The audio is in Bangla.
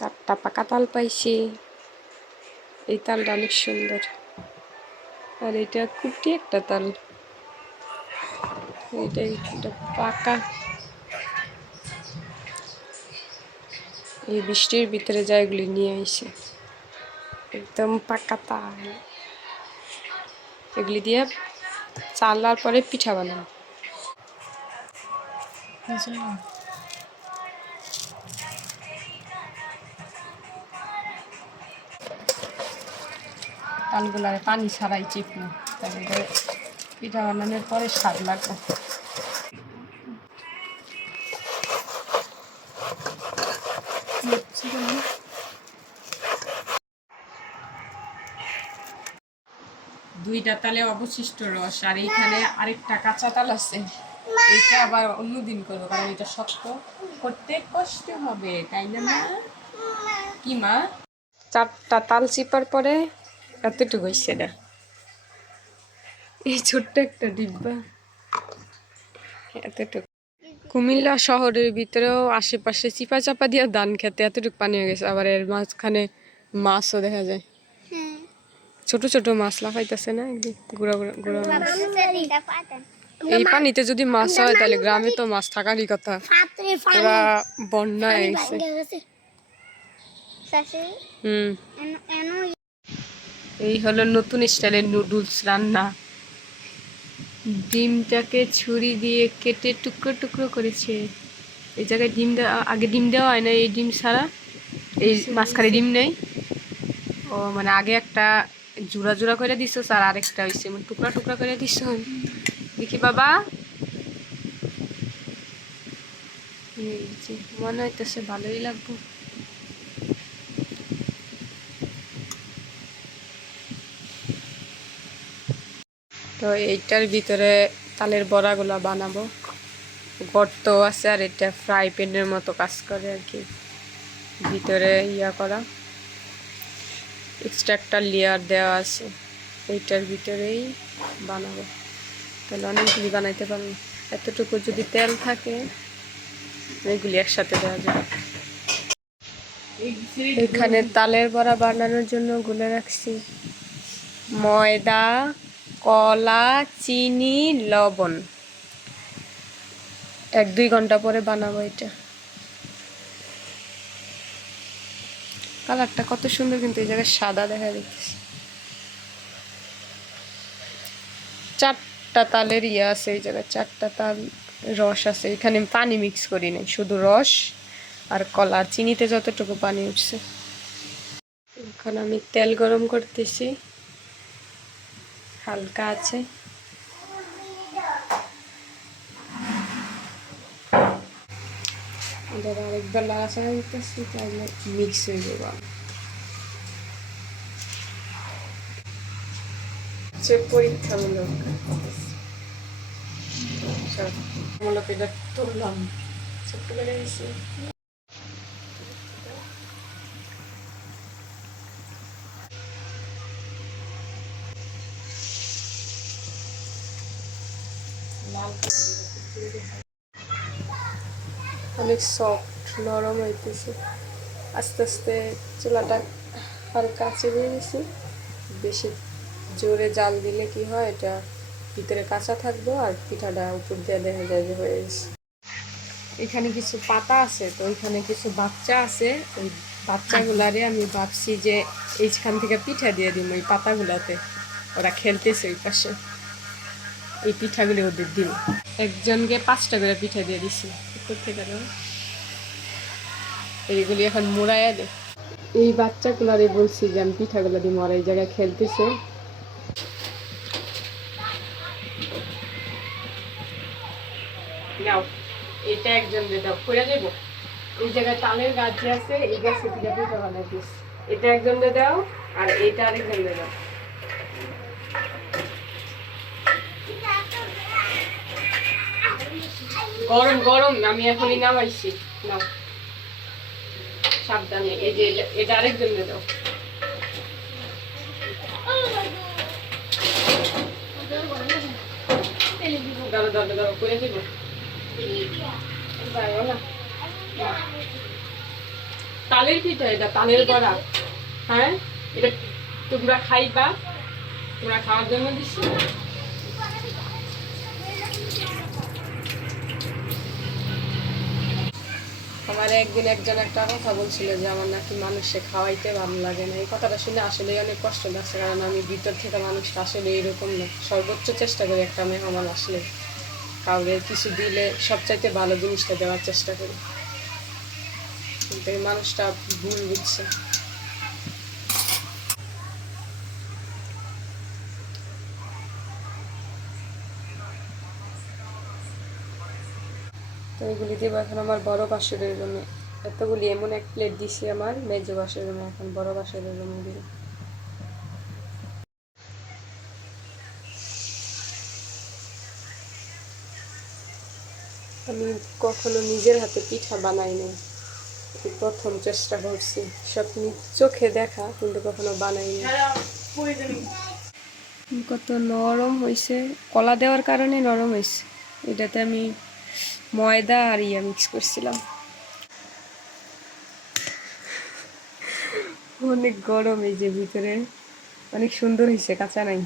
চারটা পাকা তাল পাইছি। এই তালটা অনেক সুন্দর। আর এটা খুবটি একটা তাল। এটা পাকা। এই বৃষ্টির ভিতরে যা এগুলি নিয়ে আইছে। একদম পাকা তাল। এগুলি দিয়ে চালার পরে পিঠা বানাবো। তালগুলার পানি ছাড়াই চিপনো তারপরে পিঠা বানানোর পরে স্বাদ লাগবে। দুইটা তালে অবশিষ্ট রস, আর এইখানে আরেকটা কাঁচা তাল আছে। এটা আবার অন্যদিন করব, কারণ এটা শক্ত। করতে কষ্ট হবে, তাই না কি মা? চারটা তাল চিপার পরে এতটুকু হয়েছে না এই ছোট্ট একটা ডিব্বা। এতটুকু। কুমিল্লা শহরের ভিতরেও আশেপাশে চিপা চাপা দিয়ে ধান খেতে এতটুকু পানি হয়ে গেছে আবার এর মাঝখানে মাছও দেখা যায়। ছোট ছোট মাছ লাফাইতেছে না একদিন? গুড়া গুড়া গুড়া মাছ। এই পানিতে যদি মাছ হয় তাহলে গ্রামে তো মাছ থাকারই কথা। পুরা বন্যা এসে। হুম। এই হলো নতুন স্টাইলের নুডলস রান্না। ডিমটাকে ছুরি দিয়ে কেটে টুকরো টুকরো করেছে। এই জায়গায় ডিম দেওয়া, আগে ডিম দেওয়া হয় না, এই ডিম ছাড়া। এই মাঝখানে ডিম নেই। ও মানে আগে একটা জোড়া জোড়া করে দিছ, আর আরেকটা হয়েছে মানে টুকরা টুকরা করে দিছ। দেখি বাবা। মনে হইতেছে ভালোই লাগবে। তো এইটার ভিতরে তালের বড়াগুলো বানাবো। গর্ত আছে আর এটা ফ্রাই প্যানের মতো কাজ করে আর কি। ভিতরে ইয়া করা। এক্সট্রা একটা লেয়ার দেওয়া আছে। এইটার ভিতরেই বানাবো। তাহলে অনেকগুলি বানাইতে পারব। এতটুকু যদি তেল থাকে এইগুলি একসাথে দেওয়া যায় এখানে তালের বড়া বানানোর জন্য গুলে রাখছি। ময়দা কলা, চিনি, লবণ। এক, দুই ঘণ্টা পরে বানাবো এটা। কালারটা কত সুন্দর কিন্তু এই জায়গায় সাদা দেখা যাচ্ছে চারটা তালের ইয়ে আছে এই জায়গায়, চারটা তাল রস আছে। এখানে পানি মিক্স করি নাই, শুধু রস আর কলা। চিনিতে যতটুকু পানি উঠছে। এখন আমি তেল গরম করতেছি। হালকা আছে। এবার আরেকবার লাড়াচাড়া দিতেছি, তাহলে মিক্স হয়ে যাব হচ্ছে পরীক্ষামূলক। মূলক এটা তুললাম। ছোট্ট করে দিয়েছি অনেক সফট নরম হইতেছে। আস্তে আস্তে চুলাটা হালকা চেপে গেছি বেশি জোরে জাল দিলে কি হয়, এটা ভিতরে কাঁচা থাকব আর পিঠাটা উপর দিয়ে দেখা যায় যে হয়ে গেছে। এখানে কিছু পাতা আছে, তো ওইখানে কিছু বাচ্চা আছে। ওই বাচ্চাগুলারে আমি ভাবছি যে এইখান থেকে পিঠা দিয়ে দিই ওই পাতাগুলাতে। ওরা খেলতেছে ওই পাশে। এই পিঠাগুলি ওদের দিন। একজনকে পাঁচটা করে পিঠা দিয়ে দিছি। এইগুলি এখন মোড়াইয়া দে এই বাচ্চাগুলারে বলছি যে আমি পিঠাগুলো দিয়ে মরা এই জায়গায় খেলতেছে। নাও এটা একজন দাও করে দেবো এই জায়গায় তালের গাছ আছে এই গাছে পিঠা পিঠা এটা একজন দাও আর এইটা আরেকজন দাও। গরম গরম, আমি এখনই নামাইছি। নাও। সাবধানে, এই যে এটা- আরেকজন দাও। দাঁড়ো দাঁড়ো দাঁড়ো করে দিব। তালের পিঠা এটা, তালের বড়া। হ্যাঁ? এটা তোমরা খাইবা। তোমরা খাওয়ার জন্য দিচ্ছি আমার একদিন একজন একটা কথা বলছিল যে আমার নাকি মানুষকে খাওয়াইতে ভালো লাগে না। এই কথাটা শুনে আসলেই অনেক কষ্ট লাগছে, কারণ আমি ভিতর থেকে মানুষটা আসলে এরকম না। সর্বোচ্চ চেষ্টা করি একটা মেহমান আসলে কাউকে কিছু দিলে সবচাইতে ভালো জিনিসটা দেওয়ার চেষ্টা করি। কিন্তু এই মানুষটা ভুল বুঝছে। তো এগুলি দিব এখন আমার বড় বাসুরের রুমে এতগুলি, এমন এক প্লেট দিছি আমার মেজ বাসুর রুমে এখন বড় বাসুরের রুমে দিব আমি কখনো নিজের হাতে পিঠা বানাই নাই। প্রথম চেষ্টা করছি। সব চোখে দেখা, কিন্তু কখনো বানাইনি কত নরম হয়েছে কলা দেওয়ার কারণে নরম হয়েছে এটাতে আমি ময়দা আর ইয়া মিক্স করছিলাম। অনেক গরম এই যে ভিতরে। অনেক সুন্দর হয়েছে, কাঁচা নাই?